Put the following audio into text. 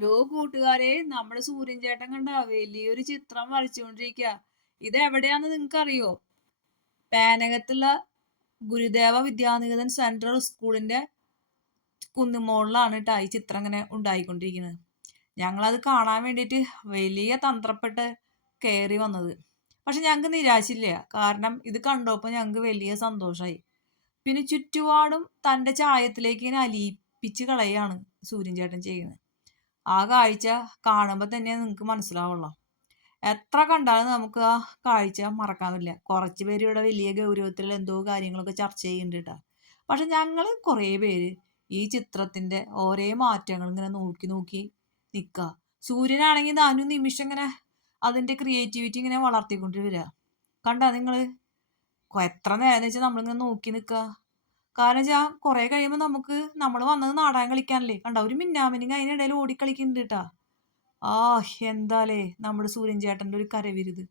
Hello കൂട്ടുകാരെ, നമ്മുടെ സൂര്യൻ ചേട്ടൻ കണ്ട വലിയൊരു ചിത്രം വരച്ചുകൊണ്ടിരിക്കുക. ഇത് എവിടെയാന്ന് നിങ്ങൾക്ക് അറിയോ? പേനകത്തുള്ള ഗുരുദേവ വിദ്യാനികേതൻ സെൻട്രൽ സ്കൂളിന്റെ കുന്നുമോളിലാണ് ട്ടാ ഈ ചിത്രം ഇങ്ങനെ ഉണ്ടായിക്കൊണ്ടിരിക്കുന്നത്. ഞങ്ങളത് കാണാൻ വേണ്ടിയിട്ട് വലിയ തന്ത്രപ്പെട്ട് കയറി വന്നത്. പക്ഷെ ഞങ്ങൾക്ക് നിരാശയില്ല. കാരണം ഇത് കണ്ടപ്പോൾ ഞങ്ങൾക്ക് വലിയ സന്തോഷമായി. പിന്നെ ചുറ്റുപാടും തന്റെ ചായത്തിലേക്ക് ഇങ്ങനെ അലിയിപ്പിച്ച് കളയാണ് സൂര്യൻ ചേട്ടൻ ചെയ്യുന്നത്. ആ കാഴ്ച കാണുമ്പോൾ തന്നെ നിങ്ങൾക്ക് മനസ്സിലാവുള്ളൂ. എത്ര കണ്ടാലും നമുക്ക് ആ കാഴ്ച മറക്കാൻ പറ്റില്ല. കുറച്ച് പേര് ഇവിടെ വലിയ ഗൗരവത്തിൽ എന്തോ കാര്യങ്ങളൊക്കെ ചർച്ച ചെയ്യുന്നുണ്ട് കേട്ടോ. പക്ഷെ ഞങ്ങൾ കുറേ പേര് ഈ ചിത്രത്തിന്റെ ഓരോ മാറ്റങ്ങൾ ഇങ്ങനെ നോക്കി നോക്കി നിൽക്കുക. സൂര്യനാണെങ്കിൽ നിമിഷം ഇങ്ങനെ അതിന്റെ ക്രിയേറ്റിവിറ്റി ഇങ്ങനെ വളർത്തിക്കൊണ്ട് വരിക. കണ്ടാ നിങ്ങള് എത്ര നേരം വെച്ചാൽ നമ്മളിങ്ങനെ നോക്കി നിൽക്കുക. കാരണം വെച്ചാ കൊറേ കഴിയുമ്പോ നമ്മള് വന്നത് നാടകം കളിക്കാനല്ലേ. കണ്ടോ ഒരു മിന്നാമിനിങ്ങ് അതിനിടയിൽ ഓടിക്കളിക്കുന്നുണ്ട് ട്ടാ. ആ എന്താലേ നമ്മുടെ സൂര്യൻ ചേട്ടന്റെ ഒരു കരവിരുത്.